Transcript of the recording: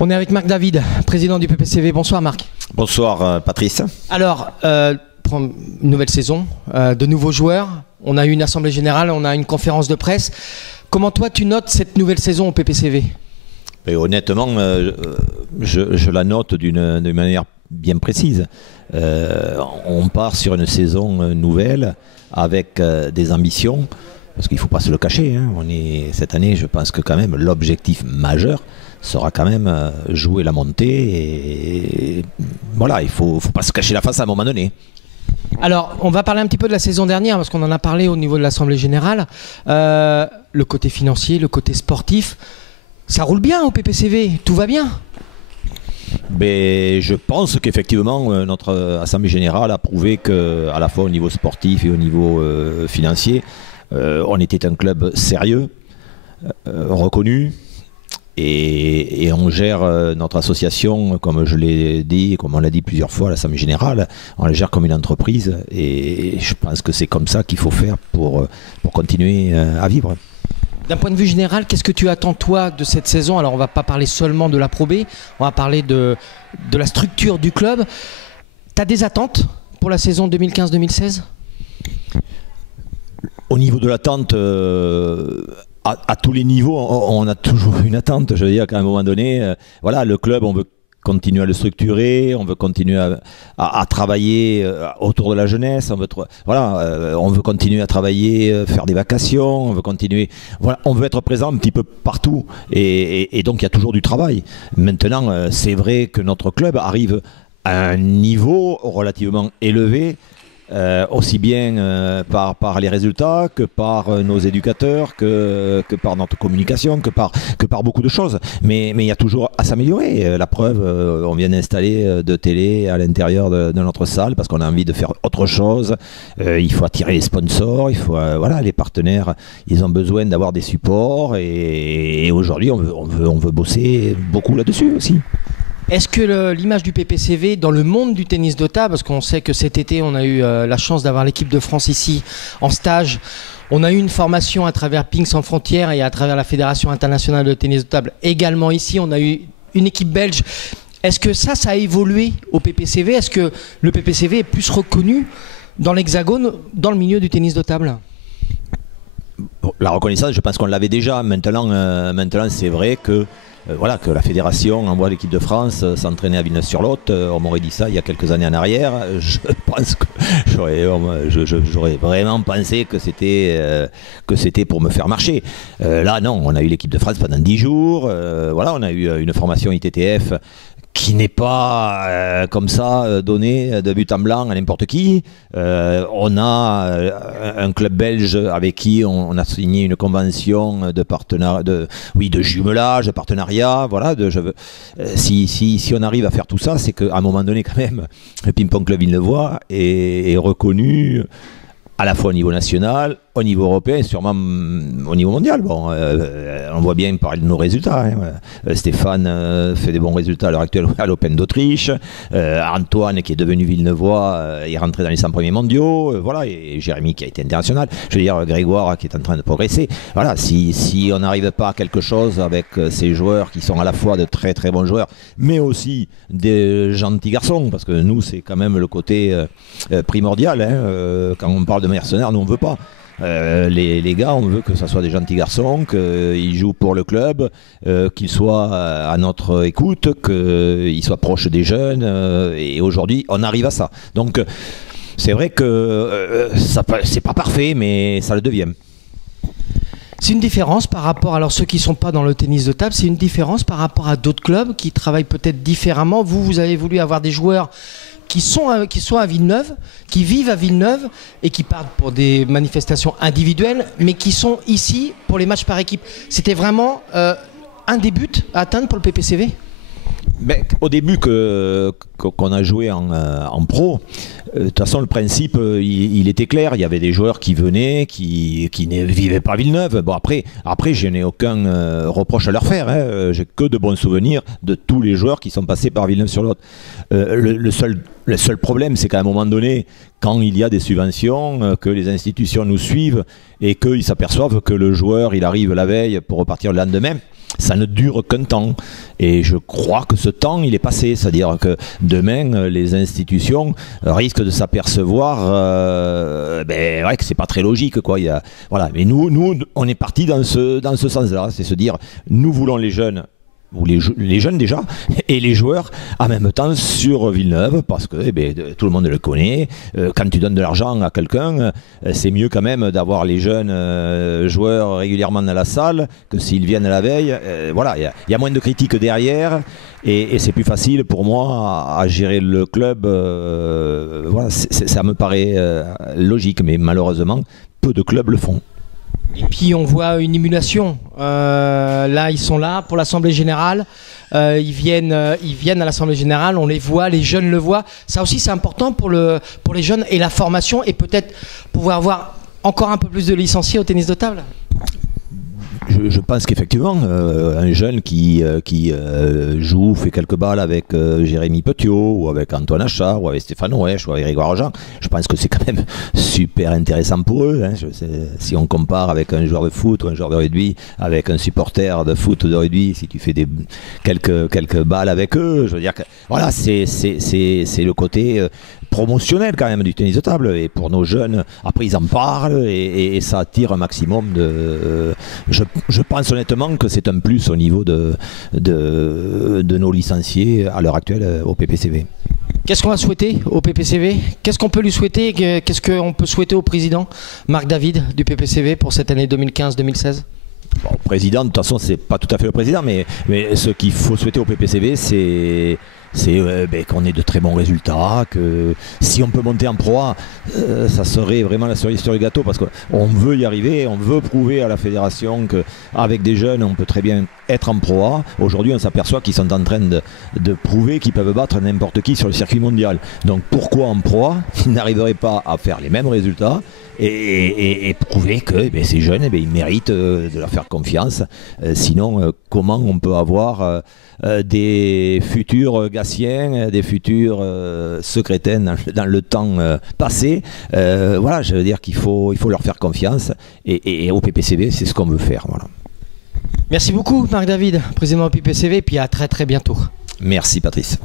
On est avec Marc David, président du PPCV. Bonsoir Marc. Bonsoir Patrice. Alors, pour une nouvelle saison, de nouveaux joueurs, on a eu une assemblée générale, on a une conférence de presse. Comment toi tu notes cette nouvelle saison au PPCV? Et honnêtement, je la note d'une manière bien précise. On part sur une saison nouvelle avec des ambitions, parce qu'il ne faut pas se le cacher. Hein. Cette année, je pense que quand même l'objectif majeur sera quand même jouer la montée. Et voilà, il ne faut pas se cacher la face à un moment donné. Alors, on va parler un petit peu de la saison dernière, parce qu'on en a parlé au niveau de l'Assemblée Générale. Le côté financier, le côté sportif, ça roule bien au PPCV, tout va bien. Mais je pense qu'effectivement, notre Assemblée Générale a prouvé qu'à la fois au niveau sportif et au niveau financier, on était un club sérieux, reconnu. Et on gère notre association, comme je l'ai dit, comme on l'a dit plusieurs fois à l'Assemblée Générale, on la gère comme une entreprise. Et je pense que c'est comme ça qu'il faut faire pour continuer à vivre. D'un point de vue général, qu'est-ce que tu attends toi de cette saison? Alors on ne va pas parler seulement de la Pro B, on va parler de la structure du club. Tu as des attentes pour la saison 2015-2016? Au niveau de l'attente, à tous les niveaux, on a toujours une attente. Je veux dire qu'à un moment donné, voilà, le club, on veut continuer à le structurer, on veut continuer à travailler autour de la jeunesse, on veut continuer à travailler, faire des vacations, on veut continuer, voilà, on veut être présent un petit peu partout. Et donc il y a toujours du travail. Maintenant, c'est vrai que notre club arrive à un niveau relativement élevé. Aussi bien par les résultats que par nos éducateurs, que par notre communication, que par beaucoup de choses. Mais il y a toujours à s'améliorer. La preuve, on vient d'installer de télé à l'intérieur de notre salle parce qu'on a envie de faire autre chose. Il faut attirer les sponsors, il faut voilà, les partenaires, ils ont besoin d'avoir des supports et aujourd'hui on veut bosser beaucoup là-dessus aussi. Est-ce que l'image du PPCV dans le monde du tennis de table, parce qu'on sait que cet été on a eu la chance d'avoir l'équipe de France ici en stage, on a eu une formation à travers Ping Sans Frontières et à travers la Fédération Internationale de Tennis de Table également ici, on a eu une équipe belge. Est-ce que ça a évolué au PPCV? Est-ce que le PPCV est plus reconnu dans l'Hexagone, dans le milieu du tennis de table? La reconnaissance, je pense qu'on l'avait déjà. Maintenant c'est vrai que voilà, que la fédération envoie l'équipe de France s'entraîner à Villeneuve-sur-Lot. On m'aurait dit ça il y a quelques années en arrière. Je pense que j'aurais vraiment pensé que c'était pour me faire marcher. Là, non, on a eu l'équipe de France pendant 10 jours. Voilà, on a eu une formation ITTF qui n'est pas comme ça donné de but en blanc à n'importe qui. On a un club belge avec qui on a signé une convention de partenariat, de jumelage, de partenariat. Voilà, si on arrive à faire tout ça, c'est qu'à un moment donné, quand même, le Ping-Pong Club Villeneuvois est reconnu à la fois au niveau national, au niveau européen et sûrement au niveau mondial. Bon, on voit bien par nos résultats. Hein. Stéphane fait des bons résultats à l'heure actuelle à l'Open d'Autriche. Antoine, qui est devenu Villeneuvois, est rentré dans les 100 premiers mondiaux. Voilà, et Jérémy, qui a été international. Je veux dire, Grégoire, qui est en train de progresser. Voilà, si on n'arrive pas à quelque chose avec ces joueurs qui sont à la fois de très très bons joueurs, mais aussi des gentils garçons, parce que nous, c'est quand même le côté primordial. Hein. Quand on parle de mercenaires, nous, on ne veut pas. Les gars, on veut que ce soit des gentils garçons, qu'ils jouent pour le club, qu'ils soient à notre écoute, qu'ils soient proches des jeunes. Et aujourd'hui, on arrive à ça. Donc, c'est vrai que c'est pas parfait, mais ça le devient. C'est une différence par rapport, alors ceux qui ne sont pas dans le tennis de table, c'est une différence par rapport à d'autres clubs qui travaillent peut-être différemment. Vous avez voulu avoir des joueurs qui sont à Villeneuve, qui vivent à Villeneuve et qui partent pour des manifestations individuelles, mais qui sont ici pour les matchs par équipe. C'était vraiment un des buts à atteindre pour le PPCV? Au début qu'on a joué en pro, de toute façon le principe il était clair. Il y avait des joueurs qui venaient, qui ne vivaient pas à Villeneuve. Bon, après je n'ai aucun reproche à leur faire. Hein. J'ai que de bons souvenirs de tous les joueurs qui sont passés par Villeneuve-sur-Lot. Le seul problème, c'est qu'à un moment donné, quand il y a des subventions, que les institutions nous suivent et qu'ils s'aperçoivent que le joueur il arrive la veille pour repartir le lendemain, ça ne dure qu'un temps. Et je crois que ce temps, il est passé. C'est-à-dire que demain, les institutions risquent de s'apercevoir que c'est pas très logique, quoi. Voilà. Mais nous, on est parti dans ce sens-là. C'est se dire, nous voulons les jeunes, ou les jeunes déjà, et les joueurs en même temps sur Villeneuve, parce que tout le monde le connaît. Quand tu donnes de l'argent à quelqu'un, c'est mieux quand même d'avoir les jeunes joueurs régulièrement dans la salle que s'ils viennent la veille. Voilà, il y a moins de critiques derrière, et c'est plus facile pour moi à gérer le club. Voilà, ça me paraît logique, mais malheureusement, peu de clubs le font. Et puis on voit une émulation. Là, ils sont là pour l'Assemblée Générale. Ils viennent à l'Assemblée Générale. On les voit, les jeunes le voient. Ça aussi, c'est important pour les jeunes et la formation, et peut-être pouvoir avoir encore un peu plus de licenciés au tennis de table. Je pense qu'effectivement, un jeune qui joue, fait quelques balles avec Jérémy Petiot, ou avec Antoine Achard, ou avec Stéphane Wesch, ou avec Grégoire Jean, je pense que c'est quand même super intéressant pour eux. Hein. Si on compare avec un joueur de foot ou un joueur de rugby, avec un supporter de foot ou de rugby, si tu fais quelques balles avec eux, je veux dire que voilà, c'est le côté promotionnel quand même du tennis de table. Et pour nos jeunes, après ils en parlent, et ça attire un maximum de... Je pense honnêtement que c'est un plus au niveau de nos licenciés à l'heure actuelle au PPCV. Qu'est-ce qu'on va souhaiter au PPCV? Qu'est-ce qu'on peut lui souhaiter? Qu'est-ce qu'on peut souhaiter au président Marc David du PPCV pour cette année 2015-2016? Bon, le président, de toute façon, c'est pas tout à fait le président, mais ce qu'il faut souhaiter au PPCV, c'est qu'on ait de très bons résultats, que si on peut monter en Pro A, ça serait vraiment la cerise sur le gâteau, parce qu'on veut y arriver, on veut prouver à la fédération qu'avec des jeunes, on peut très bien être en Pro A. Aujourd'hui, on s'aperçoit qu'ils sont en train de prouver qu'ils peuvent battre n'importe qui sur le circuit mondial. Donc pourquoi en Pro A, ils n'arriveraient pas à faire les mêmes résultats et prouver que ces jeunes, ils méritent de leur faire confiance. Sinon, comment on peut avoir des futurs Gassiens, des futurs Secrétains dans le temps passé? Voilà, je veux dire qu'il faut leur faire confiance, et au PPCV, c'est ce qu'on veut faire. Voilà. Merci beaucoup Marc David, président du PPCV, et puis à très très bientôt. Merci Patrice.